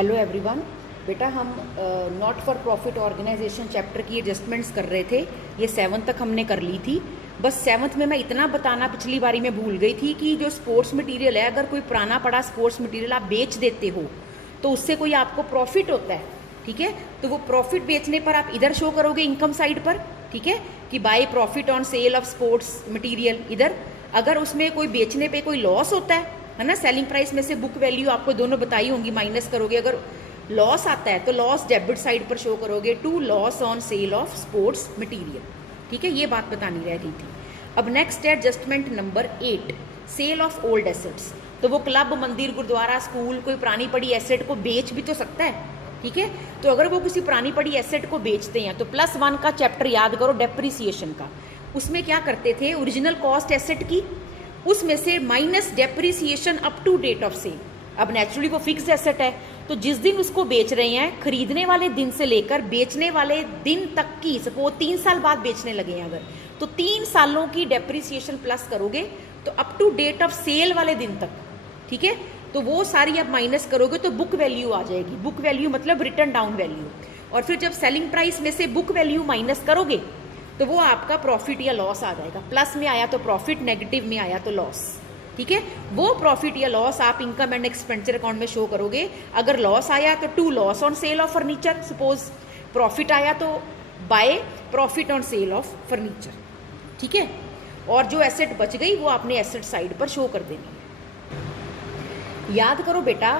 Hello everyone. बेटा हम not for profit organisation chapter की एडजस्टमेंट्स कर रहे थे। ये 7th तक हमने कर ली थी। बस 7th में मैं इतना बताना पिछली बारी में भूल गई थी कि जो स्पोर्ट्स मटेरियल है, अगर कोई पुराना पड़ा स्पोर्ट्स मटेरियल आप बेच देते हो तो उससे कोई आपको प्रॉफिट होता है। ठीक है, तो वो प्रॉफिट बेचने पर आप इधर शो करोगे इनकम साइड पर। ठीक है, कि bye profit on sale of sports material इधर। अगर उसमें कोई बेचने पे कोई लॉस होता है ना, सेलिंग प्राइस में से बुक वैल्यू आपको दोनों बताई होंगी, माइनस करोगे। अगर लॉस आता है तो लॉस डेबिट साइड पर शो करोगे, to loss on sale of sports material. ठीक है, ये बात बतानी रह गई थी। अब नेक्स्ट है adjustment number 8, sale of old assets. तो वो क्लब, मंदिर, गुरुद्वारा, स्कूल कोई पुरानी पड़ी एसेट को बेच भी तो सकता है। ठीक है, तो अगर वो किसी पुरानी पड़ी एसेट को बेचते हैं तो +1 का चैप्टर याद करो, डेप्रिसिएशन का। उसमें क्या करते थे, ओरिजिनल कॉस्ट एसेट की उसमें से minus depreciation up to date of sale. अब नेचुरली वो फिक्स एसेट है, तो जिस दिन उसको बेच रहे हैं, खरीदने वाले दिन से लेकर बेचने वाले दिन तक की, सपोज 3 साल बाद बेचने लगे हैं अगर, तो 3 सालों की डेप्रिसिएशन प्लस करोगे तो up to date of sale वाले दिन तक। ठीक है, तो वो सारी आप माइनस करोगे तो बुक वैल्यू आ जाएगी। बुक वैल्यू मतलब रिटर्न डाउन वैल्यू। और फिर जब सेलिंग प्राइस में से बुक वैल्यू माइनस करोगे तो वो आपका प्रॉफिट या लॉस आ जाएगा। प्लस में आया तो प्रॉफिट, नेगेटिव में आया तो लॉस। ठीक है, वो प्रॉफिट या लॉस आप इनकम एंड एक्सपेंडिचर अकाउंट में शो करोगे। अगर लॉस आया तो to loss on sale of furniture, suppose profit आया तो by profit on sale of furniture. ठीक है, और जो एसेट बच गई वो आपने एसेट साइड पर शो कर देनी है। याद करो बेटा,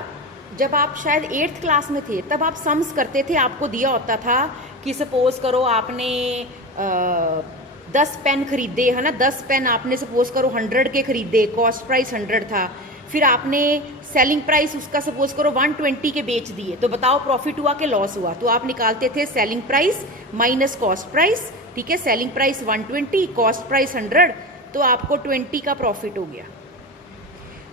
जब आप शायद 8th क्लास में थे तब आप सम्स करते थे। आपको दिया होता था कि सपोज करो आपने 10 पेन खरीदे, है ना, 10 पेन आपने सपोज करो 100 के खरीदे, कॉस्ट प्राइस 100 था। फिर आपने सेलिंग प्राइस उसका सपोज करो 120 के बेच दिए, तो बताओ प्रॉफिट हुआ कि लॉस हुआ। तो आप निकालते थे selling price minus cost price. ठीक है, सेलिंग प्राइस 120, कॉस्ट प्राइस 100, तो आपको 20 का प्रॉफिट हो गया।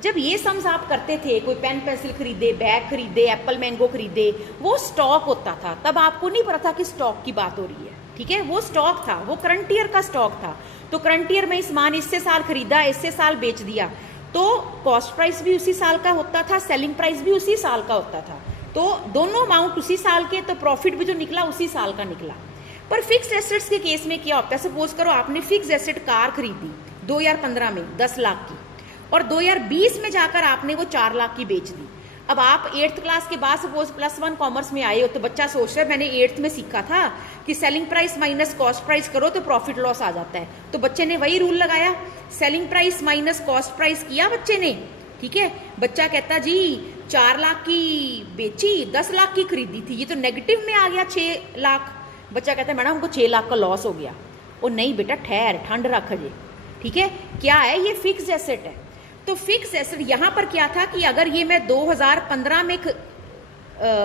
जब ये सम्स आप करते थे, कोई पेन पेंसिल खरीदे, बैग खरीदे, एप्पल मैंगो खरीदे, वो स्टॉक होता था। तब आपको नहीं पता था कि स्टॉक की बात हो रही है। ठीक है, वो स्टॉक था, वो करंट ईयर का स्टॉक था। तो करंट ईयर में सामान इससे साल खरीदा, इससे साल बेच दिया, तो कॉस्ट प्राइस भी उसी साल का होता था, सेलिंग प्राइस भी उसी साल का होता था। तो दोनों अमाउंट उसी साल के, तो प्रॉफिट भी जो निकला उसी साल का निकला। पर फिक्स्ड एसेट्स के केस में क्या होता है, सपोज करो आपने फिक्स्ड एसेट कार खरीदी 2015 में 10 लाख की, और 2020 में जाकर आपने वो 4 लाख की बेच दी। अब आप 8th क्लास के बाद सपोज +1 कॉमर्स में आए हो, तो बच्चा सोच रहा है मैंने 8th में सीखा था कि selling price minus cost price करो तो प्रॉफिट लॉस आ जाता है। तो बच्चे ने वही रूल लगाया, selling price minus cost price किया बच्चे ने। ठीक है, बच्चा कहता जी 4 लाख की बेची, 10 लाख की खरीदी थी, ये तो नेगेटिव में आ गया 6 लाख। बच्चा कहता है मैडम हमको 6 लाख का लॉस हो गया। ओ नहीं बेटा, ठहर, ठंड रख जे। ठीक है, क्या है, ये फिक्स एसेट है। तो फिक्स एसेट यहां पर क्या था कि अगर ये मैं 2015 में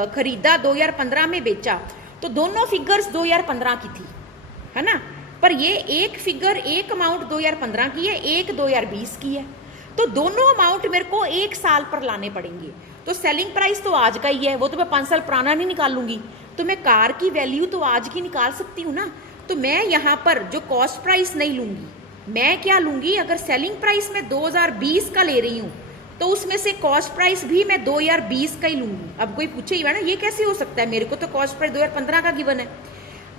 खरीदा, 2015 में बेचा, तो दोनों फिगर्स 2015 की थी, है ना। पर ये एक फिगर, एक अमाउंट 2015 की है, एक 2020 की है। तो दोनों अमाउंट मेरे को एक साल पर लाने पड़ेंगे। तो सेलिंग प्राइस तो आज का ही है, वो तो मैं 5 साल पुराना नहीं निकालूंगी। तो मैं कार की वैल्यू तो आज की निकाल सकती हूँ ना। तो मैं यहाँ पर जो कॉस्ट प्राइस नहीं लूंगी, मैं क्या लूंगी, अगर सेलिंग प्राइस मैं 2020 का ले रही हूं तो उसमें से कॉस्ट प्राइस भी मैं 2020 का ही लूंगी। अब कोई पूछे ही ना ये कैसे हो सकता है, मेरे को तो कॉस्ट प्राइस 2015 का गिवन है।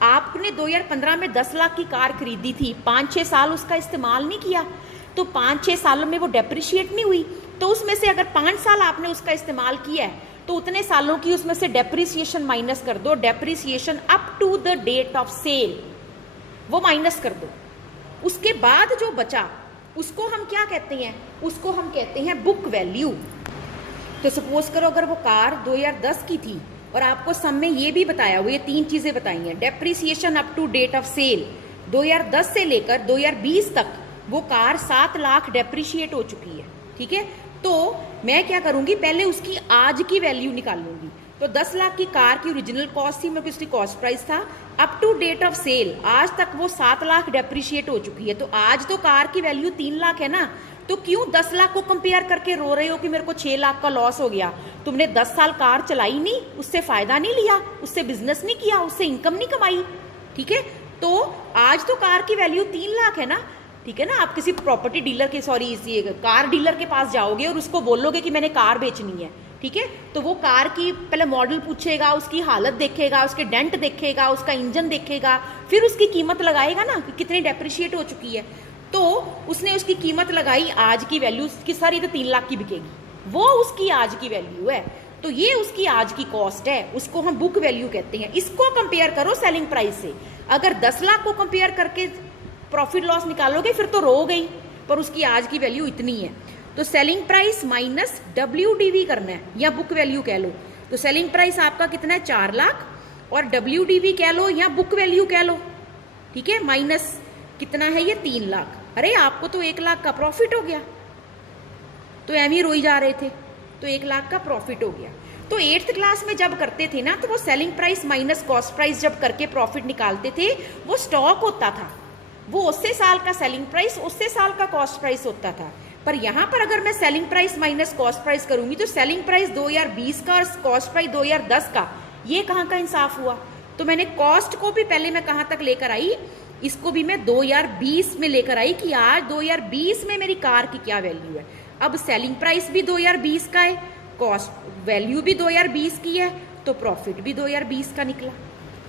आपने 2015 में 10 लाख की कार खरीदी थी, 5-6 साल उसका इस्तेमाल नहीं किया, तो 5-6 सालों में वो डेप्रिशिएट नहीं हुई। तो उसमें से अगर 5 साल आपने उसका इस्तेमाल किया है तो उतने सालों की उसमें से डेप्रिसिएशन माइनस कर दो। Depreciation up to the date of sale वो माइनस कर दो। उसके बाद जो बचा उसको हम क्या कहते हैं, उसको हम कहते हैं बुक वैल्यू। तो सपोज करो अगर वो कार 2010 की थी और आपको सम में ये भी बताया हुआ, ये 3 चीजें बताई हैं, depreciation up to date of sale 2010 से लेकर 2020 तक वो कार 7 लाख डेप्रिशिएट हो चुकी है। ठीक है, तो मैं क्या करूंगी, पहले उसकी आज की वैल्यू निकाल लूंगी। तो 10 लाख की कार की ओरिजिनल कॉस्ट थी, मेरे को उसकी कॉस्ट प्राइस था, up to date of sale आज तक वो 7 लाख डेप्रिशिएट हो चुकी है। तो आज तो कार की वैल्यू 3 लाख है ना, तो क्यों 10 लाख को कंपेयर करके रो रहे हो कि मेरे को 6 लाख का लॉस हो गया। तुमने 10 साल कार चलाई नहीं, उससे फायदा नहीं लिया, उससे बिजनेस नहीं किया, उससे इनकम नहीं कमाई। ठीक है, तो आज तो कार की वैल्यू 3 लाख है ना। ठीक है ना, आप किसी प्रॉपर्टी डीलर के, सॉरी कार डीलर के पास जाओगे और उसको बोलोगे कि मैंने कार बेचनी है, ठीक है। तो वो कार की पहले मॉडल पूछेगा, उसकी हालत देखेगा, उसके डेंट देखेगा, उसका इंजन देखेगा, फिर उसकी कीमत लगाएगा ना कि कितनी डेप्रिशिएट हो चुकी है। तो उसने उसकी कीमत लगाई, आज की वैल्यू उसकी सारी तो 3 लाख की बिकेगी, वो उसकी आज की वैल्यू है। तो ये उसकी आज की कॉस्ट है, उसको हम बुक वैल्यू कहते हैं। इसको कंपेयर करो सेलिंग प्राइस से। अगर 10 लाख को कंपेयर करके प्रॉफिट लॉस निकालोगे फिर तो रो गई, पर उसकी आज की वैल्यू इतनी है। तो सेलिंग प्राइस माइनस WDV करना है, या बुक वैल्यू कह लो। तो सेलिंग प्राइस आपका कितना है, 4 लाख, और WDV कह लो या बुक वैल्यू कह लो, ठीक है। माइनस कितना है ये, 3 लाख। अरे आपको तो 1 लाख का प्रॉफिट हो गया, तो एम ही रोई जा रहे थे, तो 1 लाख का प्रॉफिट हो गया। तो 8th क्लास में जब करते थे ना, तो वो selling price minus cost price जब करके प्रॉफिट निकालते थे, वो स्टॉक होता था, वो उससे साल का सेलिंग प्राइस, उससे साल का कॉस्ट प्राइस होता था। पर यहां पर अगर मैं selling price minus cost price करूंगी, तो सेलिंग प्राइस 2020 का और कॉस्ट प्राइस 2010 का, ये कहाँ का इंसाफ हुआ। तो मैंने कॉस्ट को भी पहले मैं कहां तक लेकर आई, इसको भी मैं 2020 में लेकर आई कि आज 2020 में मेरी कार की क्या वैल्यू है। अब सेलिंग प्राइस भी 2020 का है, कॉस्ट वैल्यू भी 2020 की है, तो प्रॉफिट भी 2020 का निकला।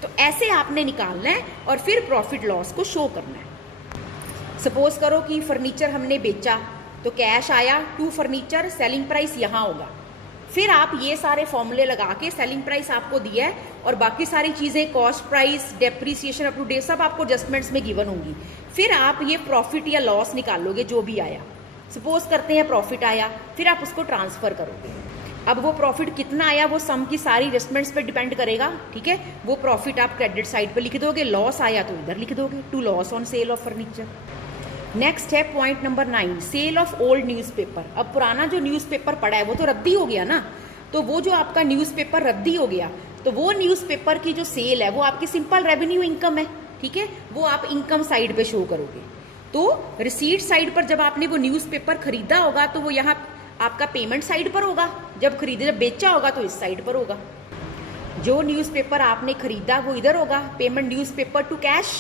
तो ऐसे आपने निकालना है और फिर प्रॉफिट लॉस को शो करना है। सपोज करो कि फर्नीचर हमने बेचा, तो कैश आया टू फर्नीचर, सेलिंग प्राइस यहाँ होगा। फिर आप ये सारे फॉर्मूले लगा के, सेलिंग प्राइस आपको दिया है और बाकी सारी चीज़ें cost price, depreciation up to date, सब आपको एडजस्टमेंट्स में गिवन होंगी। फिर आप ये प्रॉफिट या लॉस निकालोगे जो भी आया। सपोज करते हैं प्रॉफिट आया, फिर आप उसको ट्रांसफर करोगे। अब वो प्रॉफिट कितना आया वो सम की सारी एडजस्टमेंट्स पे डिपेंड करेगा, ठीक है। वो प्रॉफिट आप क्रेडिट साइड पे लिख दोगे, लॉस आया तो इधर लिख दोगे, to loss on sale of furniture. Next है point number 9, sale of old newspaper. अब पुराना जो न्यूज़पेपर पड़ा है वो तो रद्दी हो गया ना, तो वो जो आपका न्यूज़पेपर रद्दी हो गया, तो वो न्यूज़पेपर की जो सेल है वो आपकी सिंपल रेवेन्यू इनकम है, ठीक है। वो आप इनकम साइड पे शो करोगे। तो रिसीट साइड पर जब आपने वो न्यूज़पेपर खरीदा होगा, तो वो यहाँ आपका पेमेंट साइड पर होगा, जब बेचा होगा तो इस साइड पर होगा। जो न्यूज़पेपर आपने खरीदा वो इधर होगा, पेमेंट न्यूज़पेपर टू कैश,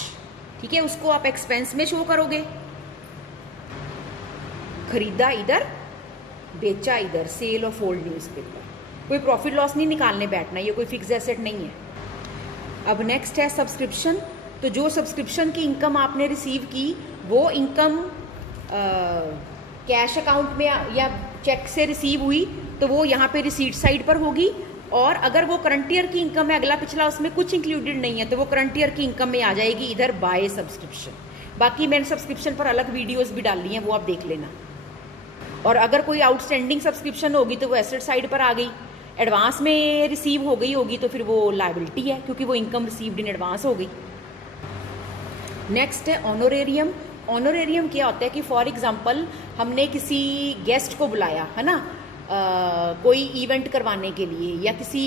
ठीक है, उसको आप एक्सपेंस में शो करोगे। खरीदा इधर, बेचा इधर, सेल ऑफ ओल्ड न्यूज़पेपर। कोई प्रॉफिट लॉस नहीं निकालने बैठना, ये कोई फिक्स एसेट नहीं है। अब नेक्स्ट है सब्सक्रिप्शन। तो जो सब्सक्रिप्शन की इनकम आपने रिसीव की, वो इनकम कैश अकाउंट में या चेक से रिसीव हुई, तो वो यहाँ पे रिसीट साइड पर होगी। और अगर वो करंट ईयर की इनकम है, अगला पिछला उसमें कुछ इंक्लूडेड नहीं है, तो वो करंट ईयर की इनकम में आ जाएगी इधर बाय सब्सक्रिप्शन। बाकी मैंने सब्सक्रिप्शन पर अलग वीडियोस भी डाली हैं, वो आप देख लेना। और अगर कोई आउटस्टैंडिंग सब्सक्रिप्शन होगी तो वो एसेट साइड पर आ गई। एडवांस में रिसीव हो गई होगी तो फिर वो लायबिलिटी है, क्योंकि वो इनकम रिसीव्ड इन एडवांस हो गई। नेक्स्ट है ऑनोरेरियम। ऑनोरेरियम क्या होता है कि फॉर एग्जांपल हमने किसी गेस्ट को बुलाया है ना, कोई इवेंट करवाने के लिए, या किसी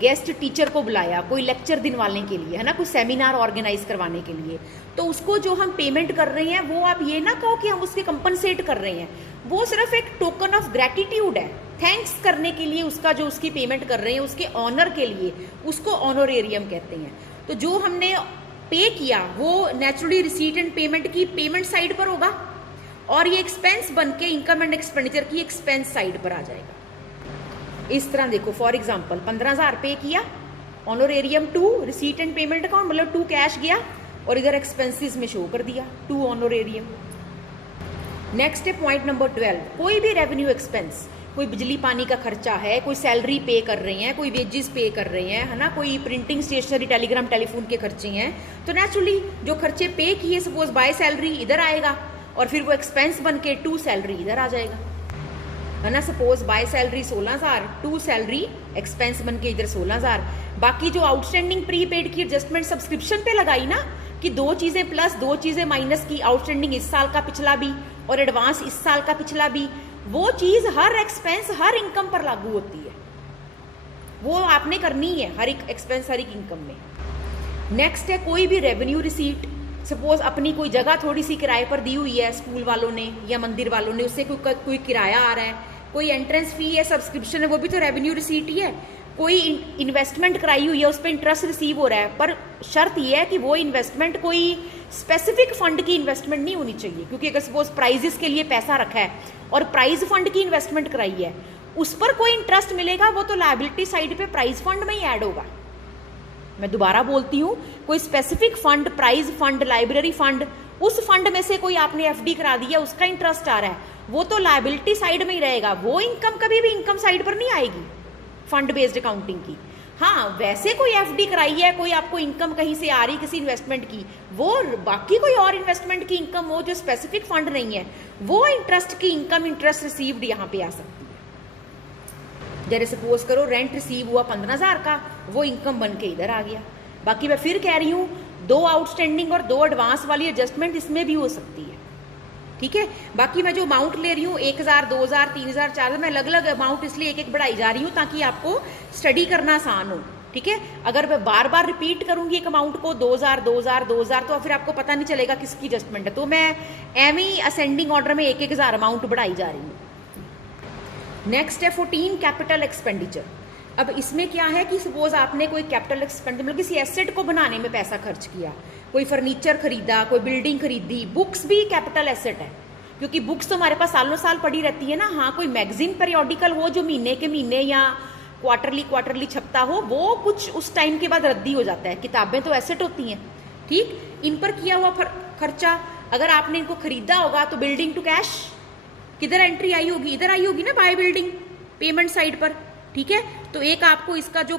गेस्ट टीचर को बुलाया कोई लेक्चर दिलवाने के लिए, है ना, कोई सेमिनार ऑर्गेनाइज करवाने के लिए, तो उसको जो हम पेमेंट कर रहे हैं वो आप ये ना कहो कि हम उसके कंपनसेट कर रहे हैं, वो सिर्फ एक टोकन ऑफ ग्रेटिट्यूड है, थैंक्स करने के लिए उसका जो उसकी पेमेंट कर रहे हैं उसके ऑनर के लिए, उसको ऑनोरेरियम कहते हैं। तो जो हमने पे किया वो नेचुरली रिसीट एंड पेमेंट की पेमेंट साइड पर होगा, और ये एक्सपेंस बन के इनकम एंड एक्सपेंडिचर की एक्सपेंस साइड पर आ जाएगा। इस तरह देखो, फॉर एग्जांपल 15,000 पे किया, honorarium to receipt and payment account, मतलब टू कैश गया, और इधर एक्सपेंसेस में शो कर दिया टू ऑनोरेरियम। नेक्स्ट है पॉइंट नंबर 12, कोई भी रेवेन्यू एक्सपेंस, कोई बिजली पानी का खर्चा है, कोई सैलरी पे कर रहे हैं, कोई वेजेस पे कर रहे हैं, है ना, कोई प्रिंटिंग स्टेशनरी टेलीग्राम टेलीफोन के खर्चे हैं, तो नेचुरली जो खर्चे पे किए सपोज बाय सैलरी इधर आएगा, और फिर वो एक्सपेंस बन के टू सैलरी इधर आ जाएगा, है ना। Suppose by salary 16,000, to salary expense बन के इधर 16,000। बाकी जो आउटस्टैंडिंग प्री पेड की एडजस्टमेंट सब्सक्रिप्शन पे लगाई ना, कि 2 चीजें प्लस 2 चीजें माइनस की, आउटस्टैंडिंग इस साल का पिछला भी और एडवांस इस साल का पिछला भी, वो चीज हर एक्सपेंस हर इनकम पर लागू होती है, वो आपने करनी है हर एक एक्सपेंस हर एक इनकम में। नेक्स्ट है कोई भी रेवेन्यू रिसीट, सपोज अपनी कोई जगह थोड़ी सी किराए पर दी हुई है स्कूल वालों ने या मंदिर वालों ने, उससे कोई किराया आ रहा है, कोई एंट्रेंस फी है, सब्सक्रिप्शन है, वो भी तो रेवेन्यू रिसीट ही है। कोई इन्वेस्टमेंट कराई हुई है, उस पर इंटरेस्ट रिसीव हो रहा है, पर शर्त यह है कि वो इन्वेस्टमेंट कोई स्पेसिफिक फंड की इन्वेस्टमेंट नहीं होनी चाहिए, क्योंकि अगर सपोज प्राइजेस के लिए पैसा रखा है और प्राइज फंड की इन्वेस्टमेंट कराई है, उस पर कोई इंटरेस्ट मिलेगा वो तो लायबिलिटी साइड पे प्राइज फंड में ही ऐड होगा। मैं दोबारा बोलती हूँ, कोई specific fund, prize fund, library fund, उस फंड में से कोई आपने एफडी करा दिया, उसका इंटरेस्ट आ रहा है, वो तो लायबिलिटी साइड में ही रहेगा, वो इनकम कभी भी इनकम साइड पर नहीं आएगी फंड बेस्ड अकाउंटिंग की। हाँ, वैसे कोई एफडी कराई है, कोई आपको इनकम कहीं से आ रही किसी इन्वेस्टमेंट की, वो बाकी कोई और इन्वेस्टमेंट की इनकम हो जो स्पेसिफिक फंड नहीं है, वो इंटरेस्ट की इनकम, इंटरेस्ट रिसीव्ड यहाँ पे आ सकती है। जैसे सपोज करो रेंट रिसीव हुआ 15,000 का, वो इनकम बन के इधर आ गया। बाकी मैं फिर कह रही हूँ 2 आउटस्टैंडिंग और 2 एडवांस वाली एडजस्टमेंट इसमें भी हो सकती है, ठीक है। बाकी मैं जो अमाउंट ले रही हूँ 1,000, 2,000, 3,000, 4,000, मैं अलग अलग अमाउंट इसलिए एक एक बढ़ाई जा रही हूँ ताकि आपको स्टडी करना आसान हो, ठीक है। अगर मैं बार बार रिपीट करूंगी एक अमाउंट को 2,000, 2,000, 2,000, तो फिर आपको पता नहीं चलेगा किसकी एडजस्टमेंट है। तो मैं एम ही असेंडिंग ऑर्डर में 1,000 अमाउंट बढ़ाई जा रही हूँ। नेक्स्ट है 14 कैपिटल एक्सपेंडिचर। अब इसमें क्या है कि सपोज आपने कोई कैपिटल एक्सपेंडिचर मतलब किसी एसेट को बनाने में पैसा खर्च किया, कोई फर्नीचर खरीदा, कोई बिल्डिंग खरीदी, बुक्स भी कैपिटल एसेट है क्योंकि बुक्स तो हमारे पास सालों साल पड़ी रहती है ना। हाँ, कोई मैगजीन पेरियोडिकल हो जो महीने के महीने या क्वार्टरली छपता हो, वो कुछ उस टाइम के बाद रद्दी हो जाता है। किताबें तो एसेट होती हैं, ठीक। इन पर किया हुआ खर्चा, अगर आपने इनको खरीदा होगा तो बिल्डिंग टू कैश किधर एंट्री आई होगी, इधर आई होगी ना, बाय बिल्डिंग पेमेंट साइड पर, ठीक है। तो एक आपको इसका जो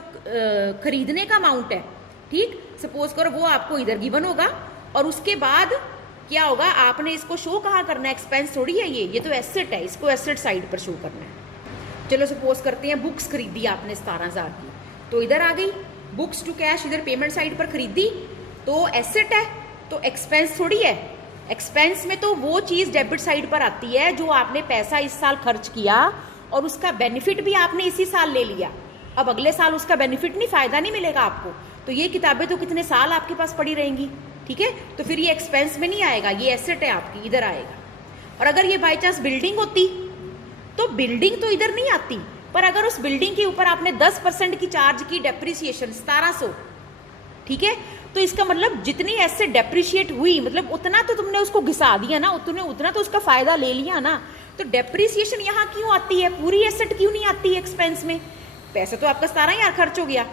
खरीदने का अमाउंट है, ठीक, सपोज करो वो आपको इधर गिवन होगा और उसके बाद क्या होगा, आपने इसको शो कहाँ करना है, एक्सपेंस थोड़ी है ये तो एसेट है, इसको एसेट साइड पर शो करना है। चलो सपोज करते हैं बुक्स खरीदी आपने 17,000 की, तो इधर आ गई बुक्स टू कैश, इधर पेमेंट साइड पर खरीदी तो एसेट है, तो एक्सपेंस थोड़ी है। एक्सपेंस में तो वो चीज़ डेबिट साइड पर आती है जो आपने पैसा इस साल खर्च किया और उसका बेनिफिट भी आपने इसी साल ले लिया, अब अगले साल उसका बेनिफिट नहीं, फायदा नहीं मिलेगा आपको, तो ये किताबें तो कितने साल आपके पास पड़ी रहेंगी, ठीक है। तो फिर ये एक्सपेंस में नहीं आएगा, ये एसेट है आपकी, इधर आएगा। और अगर ये बाई चांस बिल्डिंग होती तो बिल्डिंग तो इधर नहीं आती, पर अगर उस बिल्डिंग के ऊपर आपने 10% की चार्ज की डेप्रिसिएशन 1700, ठीक है, तो इसका मतलब जितनी एसेट डेप्रिशिएट हुई मतलब उतना तो तुमने उसको घिसा दिया ना, उतना तो उसका फायदा ले लिया ना। तो डेप्रिसिएशन यहाँ क्यों आती है, पूरी एसेट क्यों नहीं आती एक्सपेंस में? पैसा तो आपका 17,000 खर्च हो गया,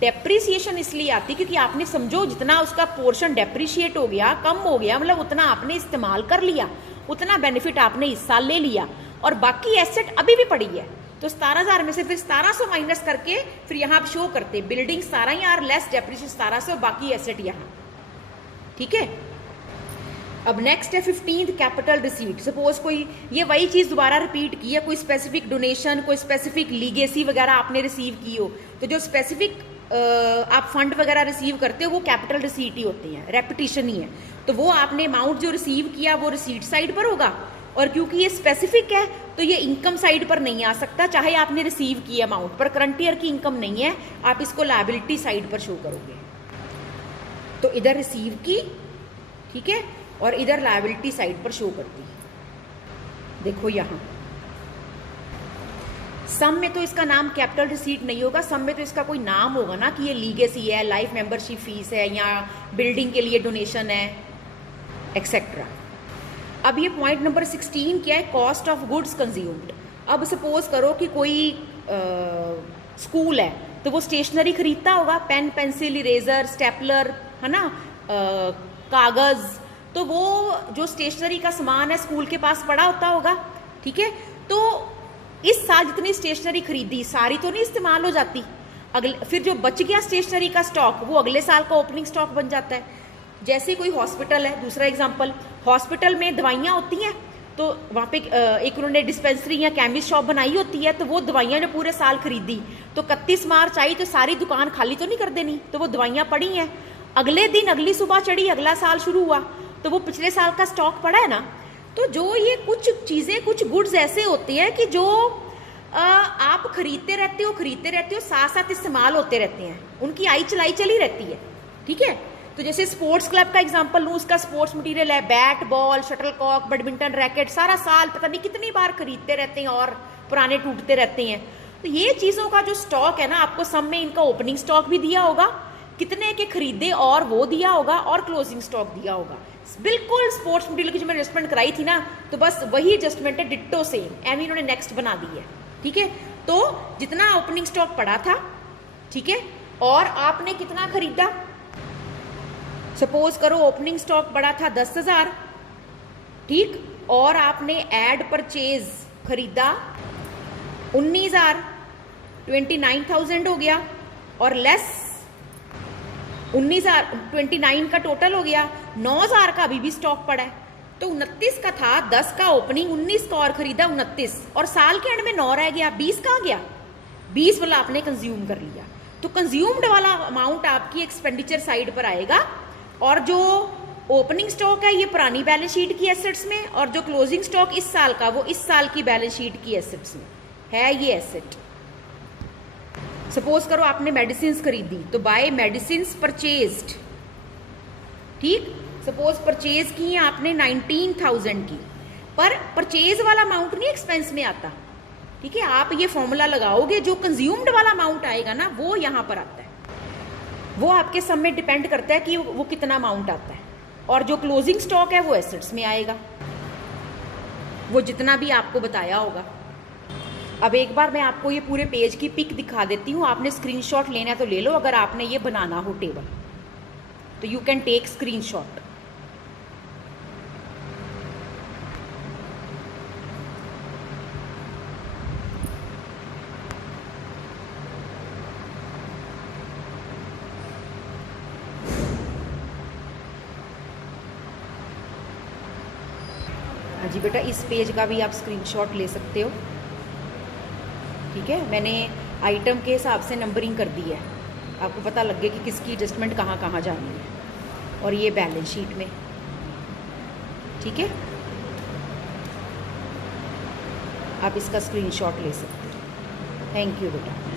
डेप्रिसिएशन इसलिए आती क्योंकि आपने समझो जितना उसका पोर्शन डेप्रिशिएट हो गया, कम हो गया, मतलब उतना आपने इस्तेमाल कर लिया, उतना बेनिफिट आपने इस साल ले लिया और बाकी एसेट अभी भी पड़ी है। तो 17,000 में से फिर 1,700 माइनस करके फिर यहाँ आप शो करते बिल्डिंग 17,000 लेस डेप्रिसिएशन 1,700, बाकी एसेट यहाँ, ठीक है। अब नेक्स्ट है 15th कैपिटल रिसीट। सपोज कोई ये वही चीज दोबारा रिपीट की है, कोई स्पेसिफिक डोनेशन, कोई स्पेसिफिक लीगेसी वगैरह आपने रिसीव की हो, तो जो स्पेसिफिक आप फंड वगैरह रिसीव करते हो वो कैपिटल रिसीट ही होते हैं, रेपिटिशन ही है। तो वो आपने अमाउंट जो रिसीव किया वो रिसीट साइड पर होगा, और क्योंकि ये स्पेसिफिक है तो ये इनकम साइड पर नहीं आ सकता, चाहे आपने रिसीव किया अमाउंट, पर करंट ईयर की इनकम नहीं है, आप इसको लायबिलिटी साइड पर शो करोगे। तो इधर रिसीव की, ठीक है, और इधर लायबिलिटी साइड पर शो करती है। देखो यहाँ सम में तो इसका नाम कैपिटल रिसीट नहीं होगा, सम में तो इसका कोई नाम होगा ना कि ये लीगेसी है, लाइफ मेंबरशिप फीस है, या बिल्डिंग के लिए डोनेशन है, एक्सेट्रा। अब ये पॉइंट नंबर 16 क्या है, कॉस्ट ऑफ गुड्स कंज्यूम्ड। अब सपोज करो कि कोई स्कूल है तो वो स्टेशनरी खरीदता होगा, पेन, पेंसिल, इरेजर, स्टेपलर, है ना, कागज, तो वो जो स्टेशनरी का सामान है स्कूल के पास पड़ा होता होगा, ठीक है। तो इस साल जितनी स्टेशनरी खरीदी सारी तो नहीं इस्तेमाल हो जाती, अगले फिर जो बच गया स्टेशनरी का स्टॉक वो अगले साल का ओपनिंग स्टॉक बन जाता है। जैसे कोई हॉस्पिटल है, दूसरा एग्जांपल, हॉस्पिटल में दवाइयाँ होती हैं तो वहाँ पे एक उन्होंने डिस्पेंसरी या केमिस्ट शॉप बनाई होती है, तो वो दवाइयाँ जो पूरे साल खरीदी तो 31 मार्च आई तो सारी दुकान खाली तो नहीं कर देनी, तो वो दवाइयाँ पड़ी हैं, अगले दिन अगली सुबह चढ़ी, अगला साल शुरू हुआ तो वो पिछले साल का स्टॉक पड़ा है ना। तो जो ये कुछ चीज़ें, कुछ गुड्स ऐसे होते हैं कि जो आप खरीदते रहते हो, साथ साथ इस्तेमाल होते रहते हैं, उनकी आई चलाई चली रहती है, ठीक है। तो जैसे स्पोर्ट्स क्लब का एग्जांपल लूँ, उसका स्पोर्ट्स मटेरियल है, bat, ball, shuttlecock, badminton racket, सारा साल पता नहीं कितनी बार खरीदते रहते हैं और पुराने टूटते रहते हैं। तो ये चीज़ों का जो स्टॉक है ना, आपको सब में इनका ओपनिंग स्टॉक भी दिया होगा, कितने के खरीदे और वो दिया होगा, और क्लोजिंग स्टॉक दिया होगा। बिल्कुल स्पोर्ट्स मटेरियल की जो मैंने एडजस्टमेंट कराई थी ना, तो बस वही एडजस्टमेंट है, डिट्टो सेम, एम इन्होंने नेक्स्ट बना दी है, ठीक है, तो जितना ओपनिंग स्टॉक पड़ा था, ठीक है, और आपने कितना खरीदा, सपोज करो ओपनिंग स्टॉक पड़ा था 10,000, ठीक, और आपने एड परचेज खरीदा 19,000, 29,000 हो गया, और लेस 29 का टोटल हो गया, 9,000 का अभी भी स्टॉक पड़ा है। तो 29 का था, 10 का ओपनिंग, 19 का और खरीदा 29, और साल के एंड में 9 रह गया, 20 कहाँ गया, 20 वाला आपने कंज्यूम कर लिया। तो कंज्यूम्ड वाला अमाउंट आपकी एक्सपेंडिचर साइड पर आएगा, और जो ओपनिंग स्टॉक है ये पुरानी बैलेंस शीट की एसेट्स में, और जो क्लोजिंग स्टॉक इस साल का वो इस साल की बैलेंस शीट की एसेट्स में है ये एसेट। सपोज करो आपने मेडिसिन खरीदी, तो बाय मेडिसिन परचेज्ड, ठीक, सपोज परचेज की है आपने 19,000 की, पर परचेज वाला अमाउंट नहीं एक्सपेंस में आता, ठीक है, आप ये फॉर्मूला लगाओगे, जो कंज्यूम्ड वाला अमाउंट आएगा ना वो यहां पर आता है, वो आपके सम में डिपेंड करता है कि वो कितना अमाउंट आता है, और जो क्लोजिंग स्टॉक है वो एसेट्स में आएगा, वो जितना भी आपको बताया होगा। अब एक बार मैं आपको ये पूरे पेज की पिक दिखा देती हूँ, आपने स्क्रीनशॉट लेना है तो ले लो, अगर आपने ये बनाना हो टेबल तो यू कैन टेक स्क्रीनशॉट। हाँ जी बेटा, इस पेज का भी आप स्क्रीनशॉट ले सकते हो, ठीक है, मैंने आइटम के हिसाब से नंबरिंग कर दी है, आपको पता लग गया कि किसकी एडजस्टमेंट कहाँ कहाँ जानी है, और ये बैलेंस शीट में, ठीक है, आप इसका स्क्रीनशॉट ले सकते हो। थैंक यू बेटा।